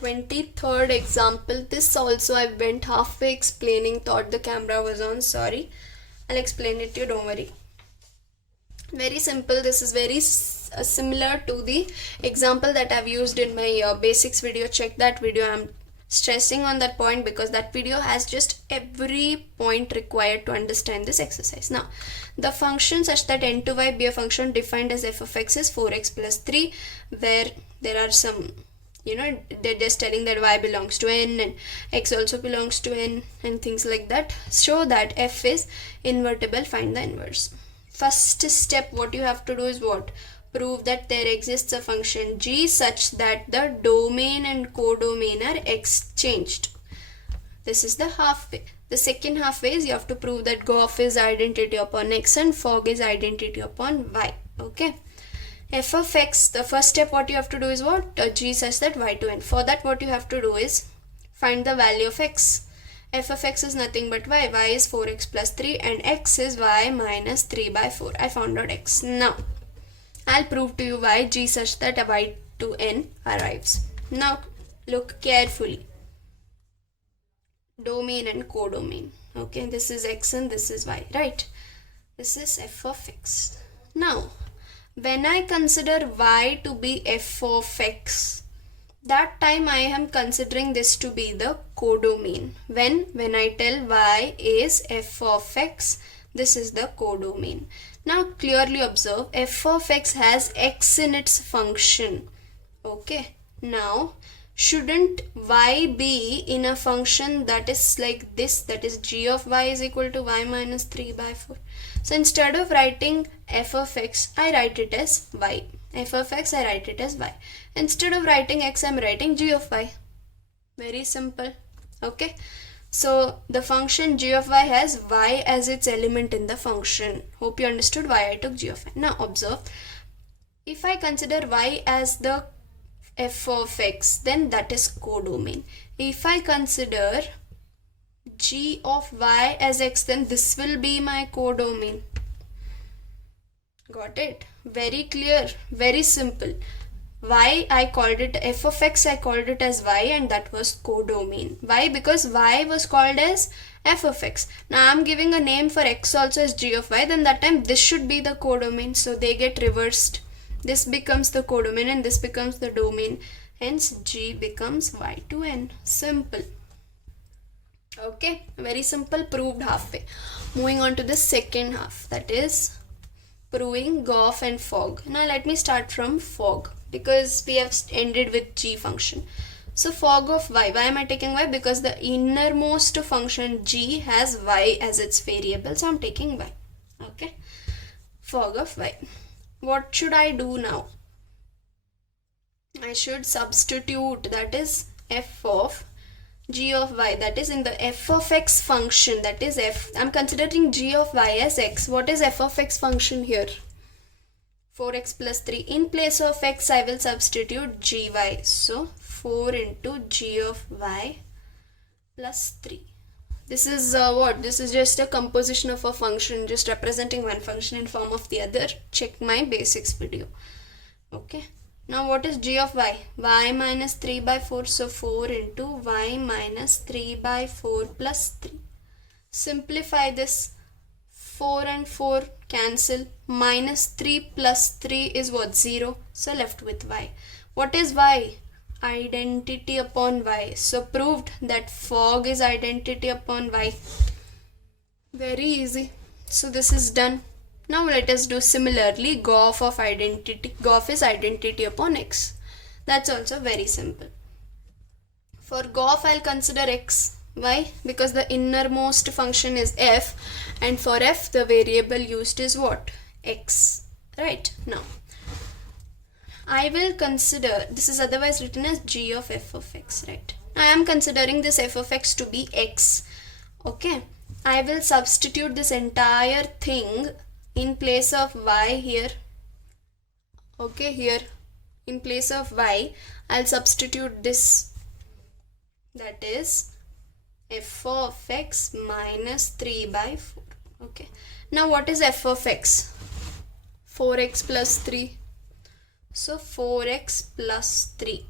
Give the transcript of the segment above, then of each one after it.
23rd example. This also I went halfway explaining, thought the camera was on, sorry. I'll explain it to you, don't worry. Very simple. This is very similar to the example that I've used in my basics video. Check that video. I'm stressing on that point because that video has just every point required to understand this exercise. Now, the function such that n to y be a function defined as f of x is 4x plus 3, where there are some, they're just telling that y belongs to n and x also belongs to n and things like that. Show that f is invertible, find the inverse. First step, what you have to do is what? Prove that there exists a function g such that the domain and codomain are exchanged. This is the halfway. The second halfway is you have to prove that gof is identity upon x and fog is identity upon y. Okay. F of x, the first step what you have to do is what? G such that y to n. For that what you have to do is find the value of x. F of x is nothing but y. Y is 4x plus 3 and x is y minus 3 by 4. I found out x. Now, I'll prove to you why g such that y to n arrives. Now, look carefully. Domain and codomain. Okay, this is x and this is y, right? This is f of x. Now, when I consider y to be f of x, that time I am considering this to be the codomain. When I tell y is f of x, this is the codomain. Now clearly observe, f of x has x in its function. Okay. Now, shouldn't y be in a function that is like this, that is g of y is equal to y minus 3 by 4. So instead of writing f of x, I write it as y. F of x, I write it as y. Instead of writing x, I am writing g of y. Very simple. Okay. So the function g of y has y as its element in the function. Hope you understood why I took g of y. Now observe, if I consider y as the f of x, then that is codomain. If I consider g of y as x, then this will be my codomain. Got it? Very clear, very simple. Y, I called it f of x, I called it as y, and that was codomain. Why? Because y was called as f of x. Now I'm giving a name for x also as g of y, then that time this should be the codomain. So they get reversed. This becomes the codomain and this becomes the domain. Hence g becomes y to n. Simple. Okay, very simple, proved halfway. Moving on to the second half, that is proving gof and fog. Now let me start from fog, because we have ended with g function. So fog of y. Why am I taking y? Because the innermost function g has y as its variable. So I am taking y. Okay. Fog of y. What should I do now? I should substitute, that is f of g of y, that is in the f of x function, that is f. I am considering g of y as x. What is f of x function here? 4x plus 3. In place of x, I will substitute gy. So 4 into g of y plus 3. This is what? This is just a composition of a function, just representing one function in form of the other. Check my basics video. Okay. Now what is g of y? Y minus 3 by 4. So 4 into y minus 3 by 4 plus 3. Simplify this. 4 and 4 cancel. Minus 3 plus 3 is what? 0. So left with y. What is y? Identity upon y. So proved that fog is identity upon y. Very easy. So this is done. Now let us do similarly gof of identity. Gof is identity upon x. That's also very simple. For gof, I'll consider x. Why? Because the innermost function is f, and for f the variable used is what? X. Right? Now, I will consider, this is otherwise written as g of f of x, right? I am considering this f of x to be x. Okay. I will substitute this entire thing in place of y here. Okay, here in place of y, I'll substitute this, that is f of x minus 3 by 4. Okay. Now what is f of x? 4x plus 3. So 4x plus 3.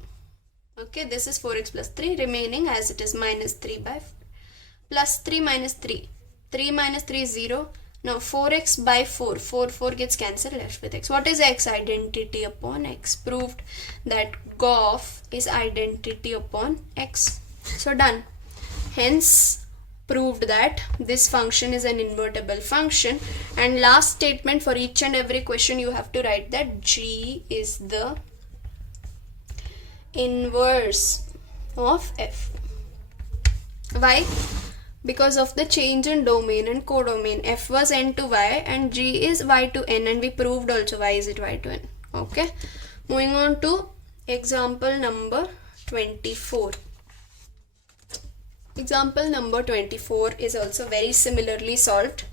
Okay, this is 4x plus 3 remaining as it is minus 3 by 4. Plus 3 minus 3. 3 minus 3 is 0. Now 4x by 4. 4 gets cancelled, left with x. What is x? Identity upon x. Proved that GOF is identity upon x. So done. Hence proved that this function is an invertible function. And last statement, for each and every question you have to write that G is the inverse of f. Why? Because of the change in domain and codomain. F was n to y and G is y to n, and we proved also y is it y to n. Okay. Moving on to example number 24. Example number 24 is also very similarly solved.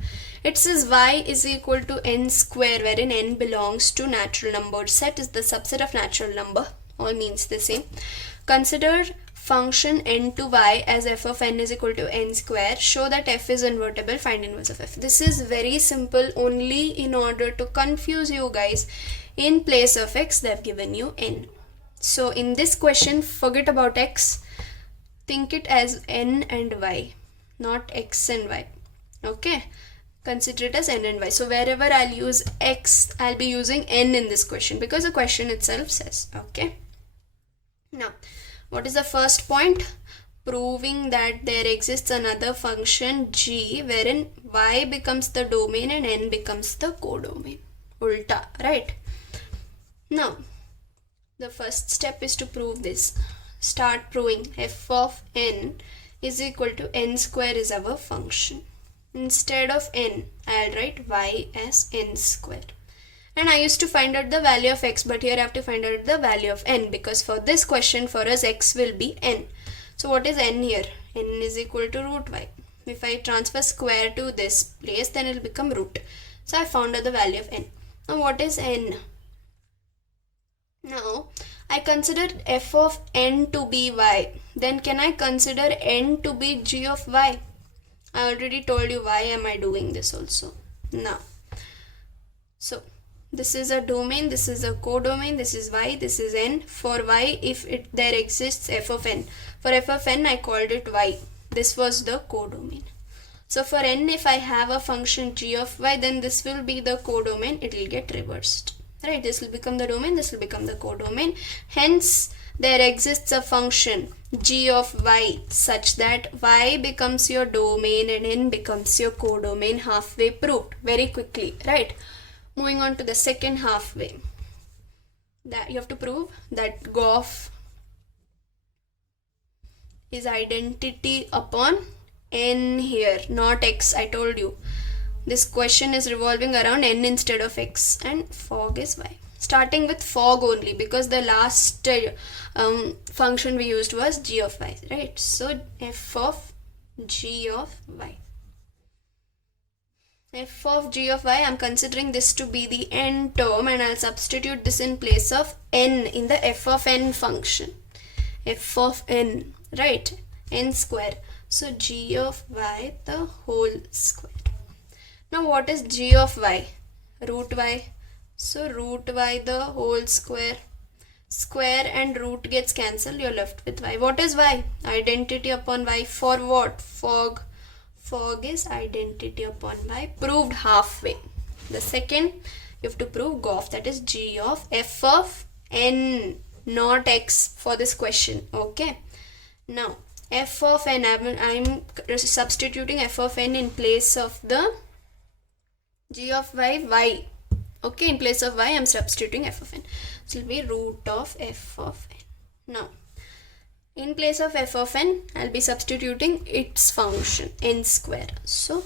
It says y is equal to n square, wherein n belongs to natural number set, is the subset of natural number. All means the same. Consider function n to y as f of n is equal to n square. Show that f is invertible. Find inverse of f. This is very simple. Only in order to confuse you guys, in place of x they have given you n. So in this question, forget about x. Think it as n and y, not x and y. Okay. Consider it as n and y. So wherever I'll use x, I'll be using n in this question because the question itself says. Okay. Now, what is the first point? Proving that there exists another function g wherein y becomes the domain and n becomes the codomain. Ulta, right? Now, the first step is to prove this. Start proving f of n is equal to n square is our function. Instead of n, I'll write y as n square. And I used to find out the value of x, but here I have to find out the value of n, because for this question for us x will be n. So what is n here? N is equal to root y. If I transfer square to this place, then it will become root. So I found out the value of n. Now what is n? Now I considered f of n to be y. Then can I consider n to be g of y? I already told you why am I doing this also. Now, so this is a domain, this is a codomain, this is y, this is n. For y, if there exists f of n. For f of n, I called it y. This was the codomain. So for n, if I have a function g of y, then this will be the codomain. It will get reversed. Right? This will become the domain, this will become the codomain. Hence, there exists a function g of y such that y becomes your domain and n becomes your codomain. Halfway proved very quickly, right? Moving on to the second halfway, that you have to prove that GOF is identity upon n here, not x. I told you this question is revolving around n instead of x, and fog is y. Starting with fog only, because the last function we used was g of y, right? So f of g of y. F of g of y, I'm considering this to be the n term, and I'll substitute this in place of n in the f of n function. F of n, right? N square. So g of y the whole square. Now what is g of y? Root y. So root y the whole square. Square and root gets cancelled, you're left with y. What is y? Identity upon y. For what? Fog. Fog is identity upon y. Proved halfway. The second, you have to prove GOF, that is g of f of n, not x for this question. Okay. Now, f of n, I'm substituting f of n in place of the g of y. Okay, in place of y, I'm substituting f of n. So it will be root of f of n. Now, in place of f of n, I'll be substituting its function, n square. So,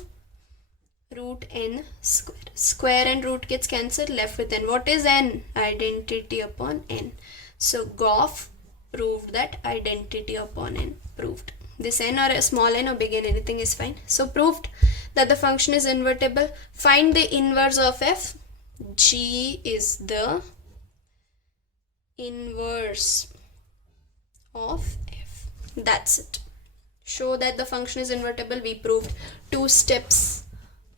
root n square. Square and root gets cancelled, left with n. What is n? Identity upon n. So, GOF proved that identity upon n. Proved. This n or a small n or big n, anything is fine. So, proved that the function is invertible. Find the inverse of f. G is the inverse of f. That's it. Show that the function is invertible. We proved 2 steps.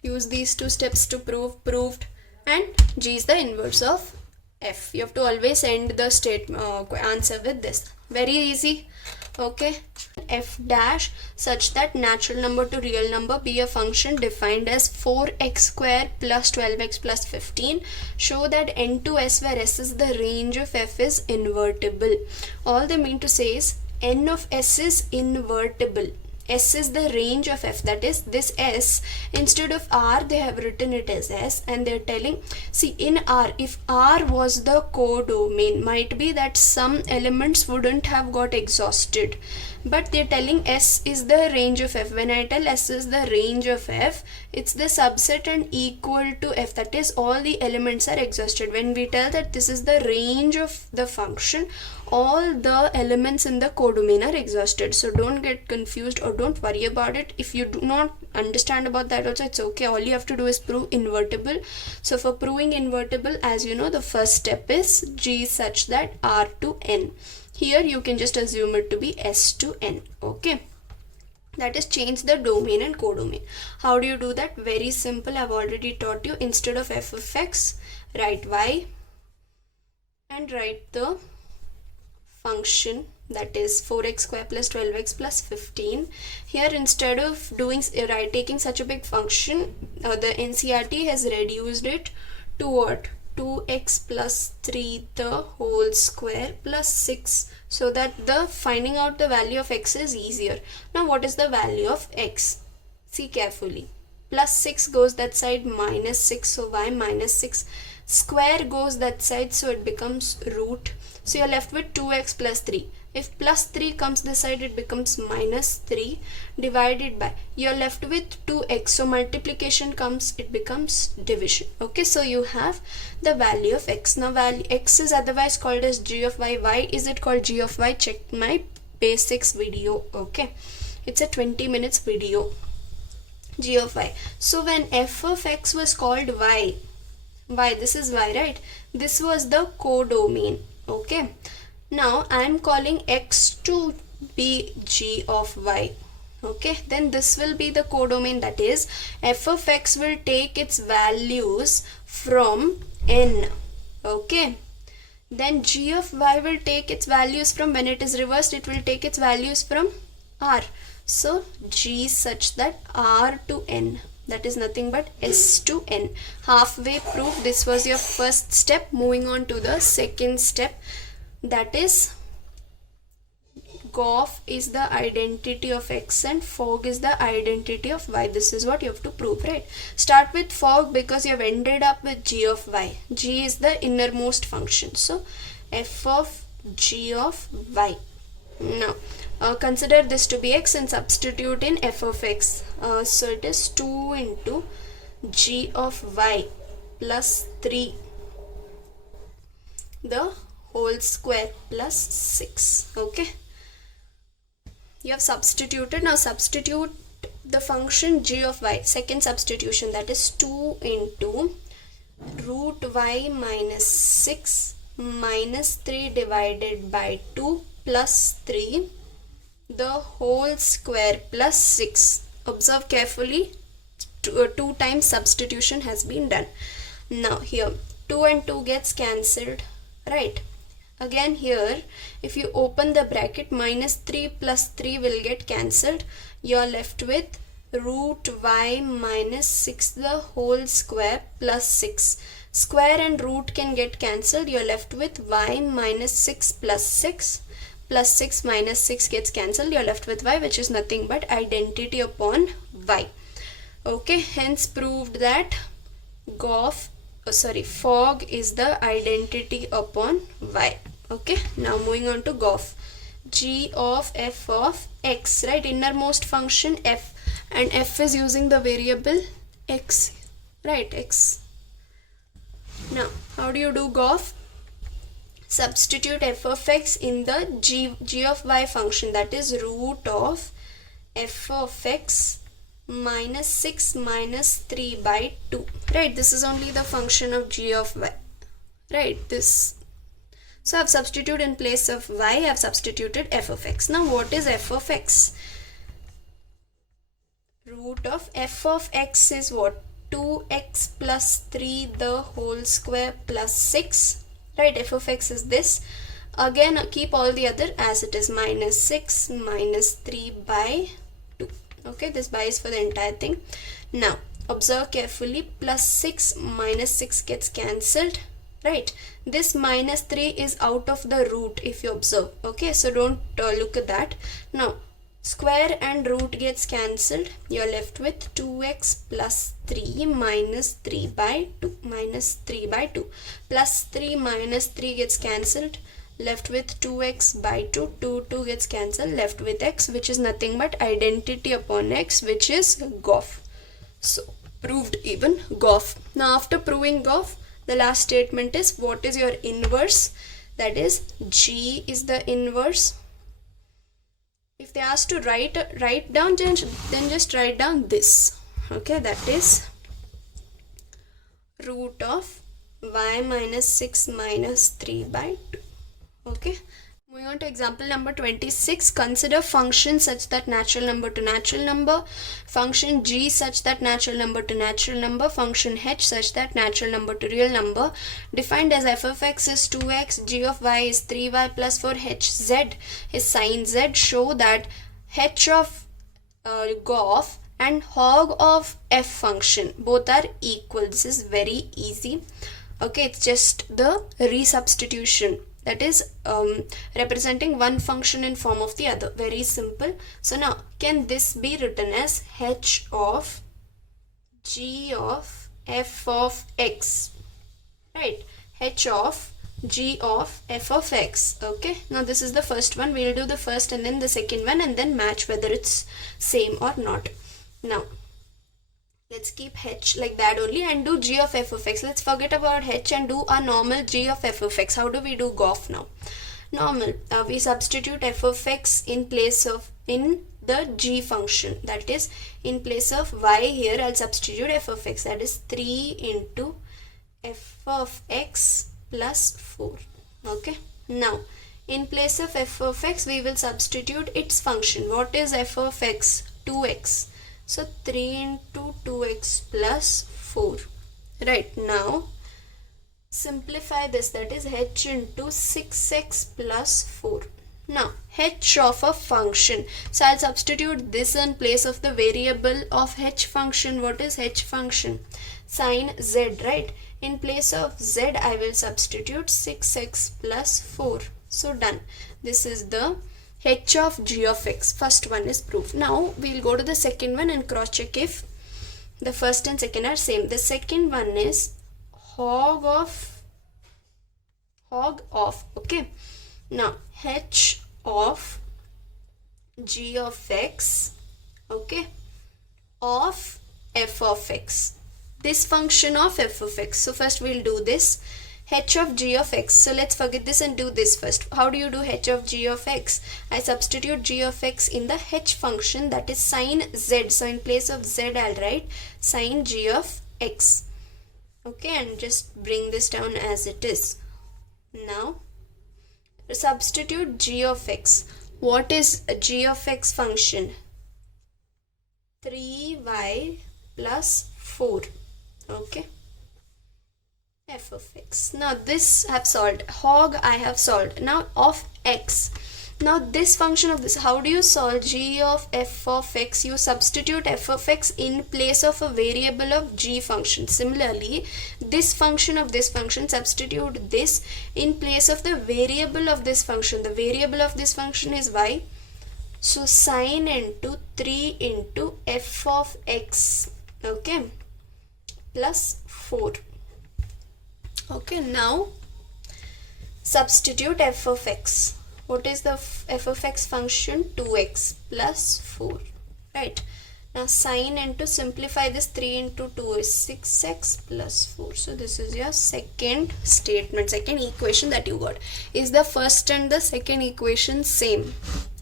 Use these 2 steps to prove. Proved. And G is the inverse of f. You have to always end the answer with this. Very easy. Okay, f dash such that natural number to real number be a function defined as 4x square plus 12x plus 15. Show that n to s where s is the range of f is invertible. All they mean to say is n of s is invertible. S is the range of f, that is this s, instead of r they have written it as s, and they're telling, see in r, if r was the codomain, might be that some elements wouldn't have got exhausted, but they're telling s is the range of f. When I tell s is the range of f, it's the subset and equal to f, that is all the elements are exhausted. When we tell that this is the range of the function, all the elements in the codomain are exhausted. So don't get confused or don't worry about it. If you do not understand about that also, it's okay. All you have to do is prove invertible. So for proving invertible, as you know, the first step is g such that r to n. Here you can just assume it to be s to n. Okay, that is change the domain and codomain. How do you do that? Very simple. I've already taught you. Instead of f of x, write y and write the function, that is 4x square plus 12x plus 15. Here instead of taking such a big function, the NCERT has reduced it to what? 2x plus 3 the whole square plus 6, so that the finding out the value of x is easier. Now what is the value of x? See carefully. Plus 6 goes that side, minus 6, so y minus 6. Square goes that side, so it becomes root. So you're left with 2x plus 3. If plus 3 comes this side, it becomes minus 3 divided by, you're left with 2x. So multiplication comes, it becomes division. Okay, so you have the value of x. Now value x is otherwise called as g of y. Why is it called g of y? Check my basics video. Okay, it's a 20 minutes video. G of y. So when f of x was called y, this is y, right? This was the codomain. Okay, now I am calling x to be g of y. Okay, then this will be the codomain, that is f of x will take its values from n. Okay, then g of y will take its values from, when it is reversed, it will take its values from r. So g such that r to n, that is nothing but s to n. Halfway proof. This was your first step. Moving on to the second step, that is Goff is the identity of x and fog is the identity of y. This is what you have to prove, right? Start with fog because you have ended up with g of y. G is the innermost function, so f of g of y. Now consider this to be x and substitute in f of x. So it is 2 into g of y plus 3 the whole square plus 6. Okay, you have substituted. Now substitute the function g of y. Second substitution, that is 2 into root y minus 6 minus 3 divided by 2 plus 3 the whole square plus 6. Observe carefully, 2 times substitution has been done. Now here 2 and 2 gets cancelled, right? Again here, if you open the bracket, minus 3 plus 3 will get cancelled. You are left with root y minus 6 the whole square plus 6. Square and root can get cancelled. You are left with y minus 6 plus 6. Plus 6 minus 6 gets cancelled. You are left with y, which is nothing but identity upon y. Okay, hence proved that fog is the identity upon y. Okay, now moving on to Goff. G of f of x, right? Innermost function f, and f is using the variable x, right? X. Now how do you do Goff? Substitute f of x in the g of y function, that is root of f of x minus 6 minus 3 by 2, right? This is only the function of g of y, right? This. So I have substituted in place of y, I have substituted f of x. Now what is f of x? Root of f of x is what? 2x plus 3 the whole square plus 6. right? F of x is this. Again, keep all the other as it is, minus 6 minus 3 by 2. Okay, this by is for the entire thing. Now observe carefully, plus 6 minus 6 gets cancelled, right? This minus 3 is out of the root if you observe. Okay, so don't look at that. Now square and root gets cancelled. You're left with 2x plus 3 minus 3 by 2, minus 3 by 2. Plus 3 minus 3 gets cancelled, left with 2x by 2. 2 gets cancelled, left with x, which is nothing but identity upon x, which is Goff. So proved even Goff. Now after proving Goff, the last statement is what is your inverse? That is G is the inverse. If they ask to write down, then just write down this. Okay, that is root of y minus 6 minus 3 by 2. Okay, moving on to example number 26. Consider function such that natural number to natural number, function g such that natural number to natural number, function h such that natural number to real number, defined as f of x is 2x, g of y is 3y plus 4, hz is sin z. Show that h of Goff and hog of f function both are equal. This is very easy. Okay, it's just the resubstitution, that is representing one function in form of the other. Very simple. So now can this be written as h of g of f of x, right? H of g of f of x. Okay, now this is the first one. We'll do the first and then the second one and then match whether it's same or not. Now let's keep h like that only and do g of f of x. Let's forget about h and do a normal g of f of x. How do we do Goff now? Normal. We substitute f of x in place of in the g function. That is, in place of y here I'll substitute f of x. That is 3 into f of x plus 4. Okay. Now in place of f of x we will substitute its function. What is f of x? 2x. So 3 into 2x plus 4. Right, now simplify this, that is h into 6x plus 4. Now h of a function. So I'll substitute this in place of the variable of h function. What is h function? Sin z, right? In place of z I will substitute 6x plus 4. So done. This is the h of g of x. First one is proved. Now we'll go to the second one and cross check if the first and second are same. The second one is hog of, okay. Now h of g of x, okay, of f of x. This function of f of x. So first we'll do this. H of g of x. So let's forget this and do this first. How do you do h of g of x? I substitute g of x in the h function, that is sin z. So in place of z I'll write sin g of x. Okay, and just bring this down as it is. Now substitute g of x. What is a g of x function? 3y plus 4. Okay, f of x. Now this I have solved. Hog I have solved. Now of x. Now this function of this, how do you solve g of f of x? You substitute f of x in place of a variable of g function. Similarly, this function of this function, substitute this in place of the variable of this function. The variable of this function is y. So sin into 3 into f of x, okay, plus 4. Okay, now substitute f of x. What is the f of x function? 2x plus 4, right? Now sin into, simplify this, 3 into 2 is 6x plus 4. So this is your second statement, second equation that you got. Is the first and the second equation same?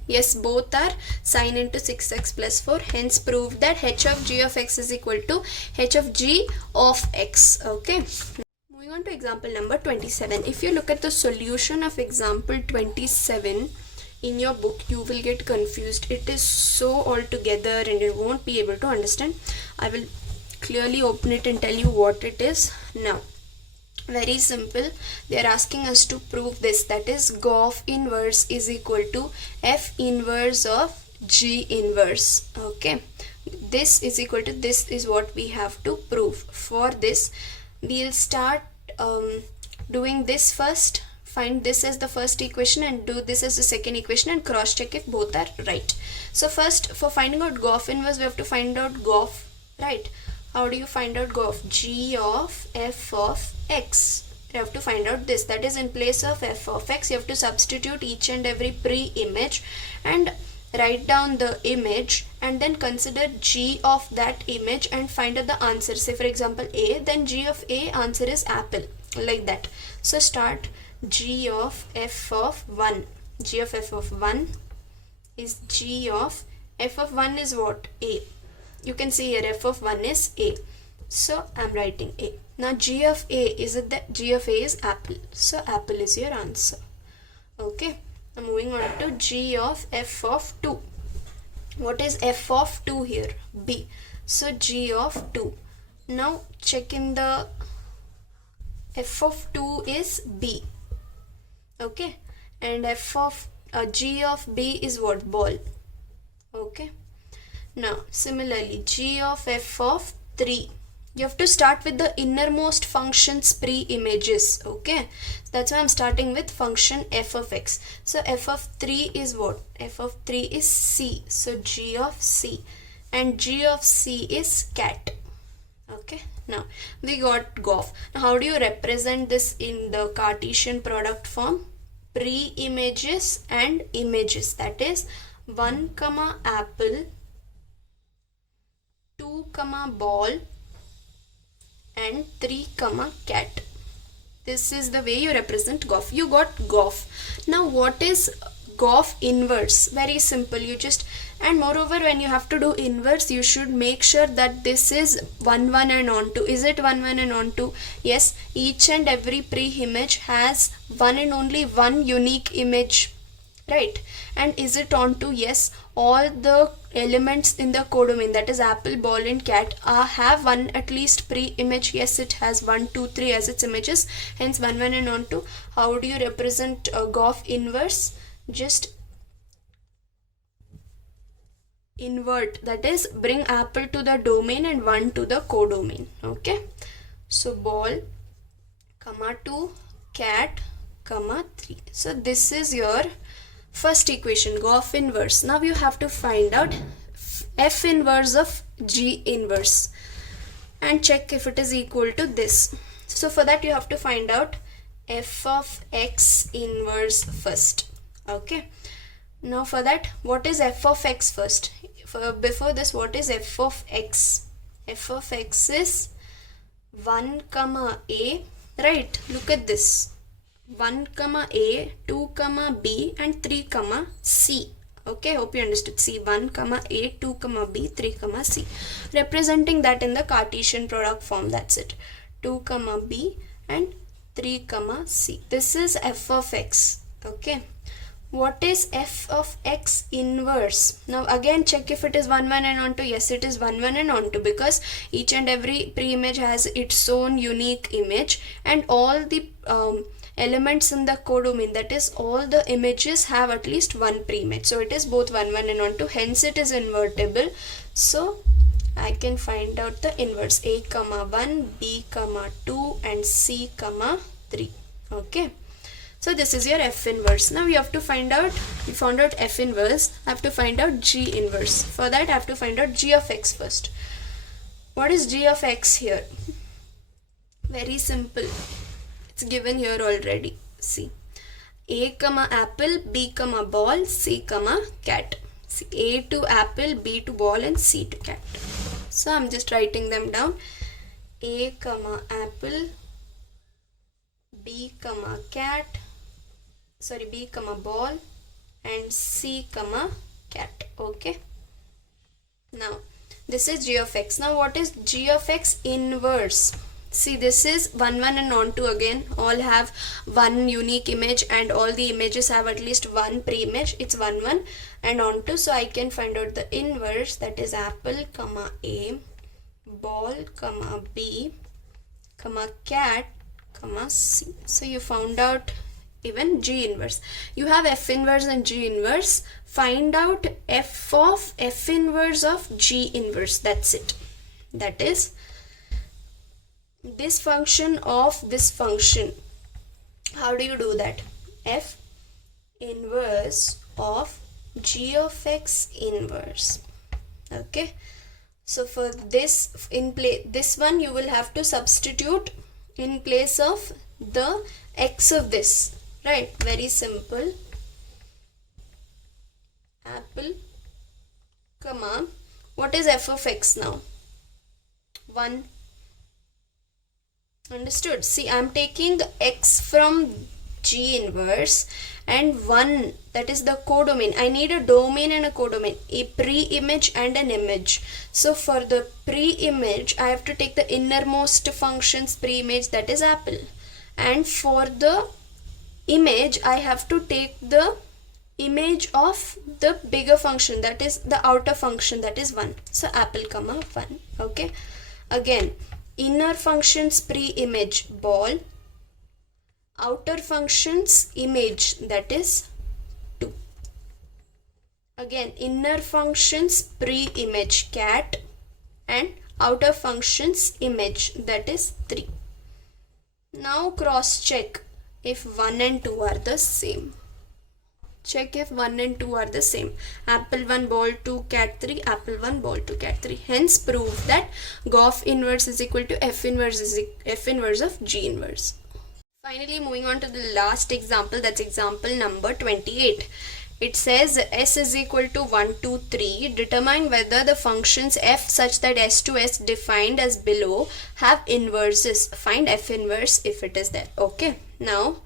Yes, both are sin into 6x plus 4. Hence proved that h of g of x is equal to h of g of x. Okay. Moving on to example number 27. If you look at the solution of example 27 in your book, you will get confused. It is so all together and you won't be able to understand. I will clearly open it and tell you what it is. Now Very simple. They are asking us to prove this, that is GOF inverse is equal to F inverse of G inverse. Okay, this is equal to this is what we have to prove. For this we'll start doing this first. Find this as the first equation and do this as the second equation and cross check if both are right. So first, for finding out GOF inverse, we have to find out GOF, right? How do you find out GOF? G of f of x. You have to find out this, that is in place of f of x you have to substitute each and every pre-image and write down the image and then consider g of that image and find out the answer. Say for example a, then g of a answer is apple, like that. So start g of f of 1. G of f of 1 is g of f of 1 is what? A. You can see here f of 1 is a. So I'm writing a. Now g of a, is it that g of a is apple? So apple is your answer. Okay. Now moving on to g of f of 2. What is f of 2 here? B. So g of 2. Now check in the f of 2 is b. Okay. And f of g of b is what? Ball. Okay. Now similarly g of f of 3. You have to start with the innermost functions pre-images. Okay, that's why I'm starting with function f of x. So f of 3 is what? F of 3 is c. So g of c, and g of c is cat. Okay, now we got GOF. Now how do you represent this in the Cartesian product form? Pre-images and images, that is 1 comma apple, 2 comma ball, and 3 comma cat. This is the way you represent GOF. You got GOF. Now what is GOF inverse? Very simple. You just, and moreover when you have to do inverse, you should make sure that this is 1 1 and onto. Is it 1 1 and onto? Yes, each and every pre-image has one and only one unique image, right? And is it onto? Yes, all the elements in the codomain, that is apple, ball, and cat, have one at least pre-image. Yes, it has 1 2 3 as its images, hence 1 1 and onto. How do you represent GOF inverse? Just invert, that is bring apple to the domain and 1 to the codomain. Okay, so ball comma 2, cat comma 3. So this is your first equation, GOF inverse. Now you have to find out f inverse of g inverse and check if it is equal to this. So for that you have to find out f of x inverse first. Okay, now for that, what is f of x first? Before this, what is f of x? F of x is 1 comma a, right? Look at this, 1 comma a, 2 comma b, and 3 comma c. Okay, hope you understood. C, 1 comma a, 2 comma b, 3 comma c. Representing that in the Cartesian product form, that's it. 2 comma b and 3 comma c. This is f of x. Okay, what is f of x inverse? Now again check if it is 1 1 and onto. Yes, it is 1 1 and onto, because each and every pre-image has its own unique image, and all the elements in the codomain, that is all the images, have at least one pre-image. So it is both 1 1 and onto, hence it is invertible. So I can find out the inverse, a comma 1, b comma 2, and c comma 3. Okay, so this is your f inverse. Now you have to find out, you found out f inverse, I have to find out g inverse. For that I have to find out g of x first. What is g of x here? Very simple, it's given here already. See, a comma apple, b comma ball, c comma cat. See, a to apple, b to ball, and c to cat. So I'm just writing them down. A comma apple, b comma cat, sorry, b comma ball, and c comma cat. Okay, now this is g of x. Now what is g of x inverse? See, this is 1 1 and onto. Again, all have one unique image and all the images have at least one pre-image. It's 1 1 and onto. So I can find out the inverse, that is apple comma a, ball comma b comma cat comma C. So you found out even G inverse. You have F inverse and G inverse. Find out F of F inverse of G inverse. That's it. That is this function of this function. How do you do that? F inverse of G of X inverse. Okay. So for this, this one you will have to substitute in place of the x of this, right? Very simple. Apple, comma, what is f of x now? 1. Understood? See, I am taking x from G inverse and 1, that is the codomain. I need a domain and a codomain, a pre-image and an image. So for the pre-image, I have to take the innermost function's pre-image, that is apple. And for the image, I have to take the image of the bigger function, that is the outer function, that is 1. So apple comma 1. Okay. Again, inner function's pre-image ball, outer function's image, that is 2. Again, inner function's pre-image cat and outer function's image, that is 3. Now cross check if 1 and 2 are the same. Check if 1 and 2 are the same. Apple 1 ball 2 cat 3, apple 1 ball 2 cat 3. Hence prove that Goff inverse is equal to F inverse of G inverse. Finally, moving on to the last example, that's example number 28. It says S is equal to 1, 2, 3. Determine whether the functions f such that s to s defined as below have inverses. Find f inverse if it is there. Okay. Now,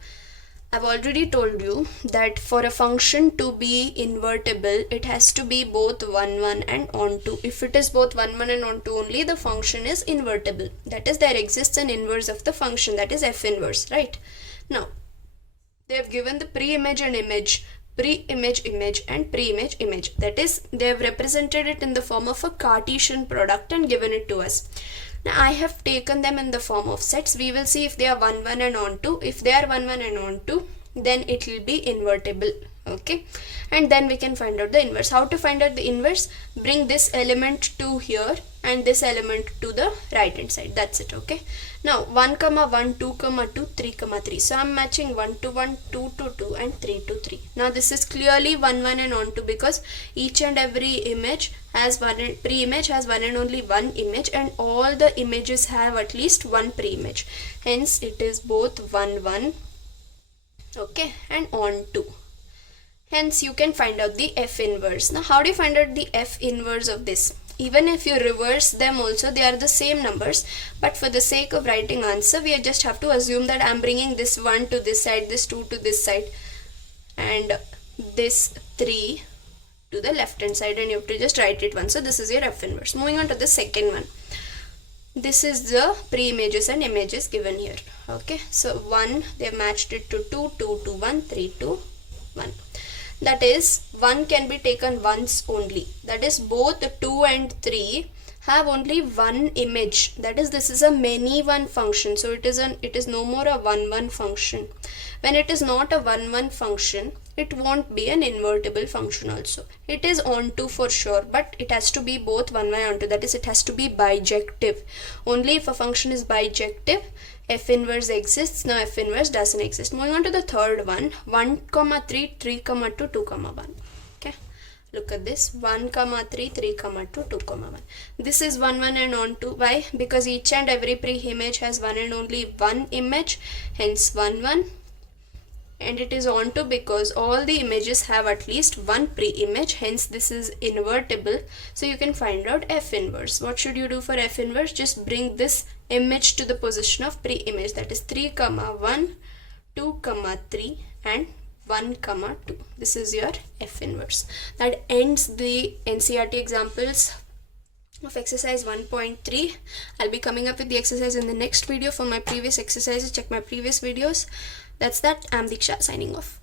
I've already told you that for a function to be invertible, it has to be both 1, 1 and onto. If it is both 1, 1 and onto only, the function is invertible. That is, there exists an inverse of the function, that is f inverse, right? Now, they have given the pre-image and image, pre-image image and pre-image image. That is, they have represented it in the form of a Cartesian product and given it to us. Now I have taken them in the form of sets. We will see if they are 1, 1 and onto. If they are 1, 1 and onto, then it will be invertible. Okay. And then we can find out the inverse. How to find out the inverse? Bring this element to here and this element to the right hand side. That's it. Okay. Now 1, 1, 2, 2, 3, 3. So I'm matching 1 to 1, 2 to 2 and 3 to 3. Now this is clearly 1, 1 and onto because each and every image has one, pre-image has one and only one image, and all the images have at least one pre-image. Hence it is both 1, 1, okay, and onto. Hence you can find out the F inverse. Now how do you find out the F inverse of this? Even if you reverse them also, they are the same numbers, but for the sake of writing answer, we just have to assume that I am bringing this 1 to this side, this 2 to this side, and this 3 to the left hand side, and you have to just write it once. So this is your F inverse. Moving on to the second one. This is the pre-images and images given here. Okay, so 1, they have matched it to 2, 2 to 1, 3 to 1. That is, 1 can be taken once only. That is, both 2 and 3 have only one image. That is, this is a many one function. So it is no more a 1, 1 function. When it is not a 1, 1 function, it won't be an invertible function also. It is onto for sure, but it has to be both 1, 1 onto. That is, it has to be bijective. Only if a function is bijective, F inverse exists. Now F inverse doesn't exist. Moving on to the third one, 1, 3, 3, 2, 2, 1. Okay, look at this, 1, 3, 3, 2, 2, 1. This is 1, 1 and onto. Why? Because each and every pre-image has one and only one image, hence 1, 1. And it is onto because all the images have at least one pre-image, hence this is invertible. So you can find out F inverse. What should you do for F inverse? Just bring this image to the position of pre-image, that is 3, 1, 2, 3 and 1, 2. This is your F inverse. That ends the NCERT examples of exercise 1.3. I'll be coming up with the exercise in the next video. For my previous exercises, check my previous videos. That's that. I'm Diksha signing off.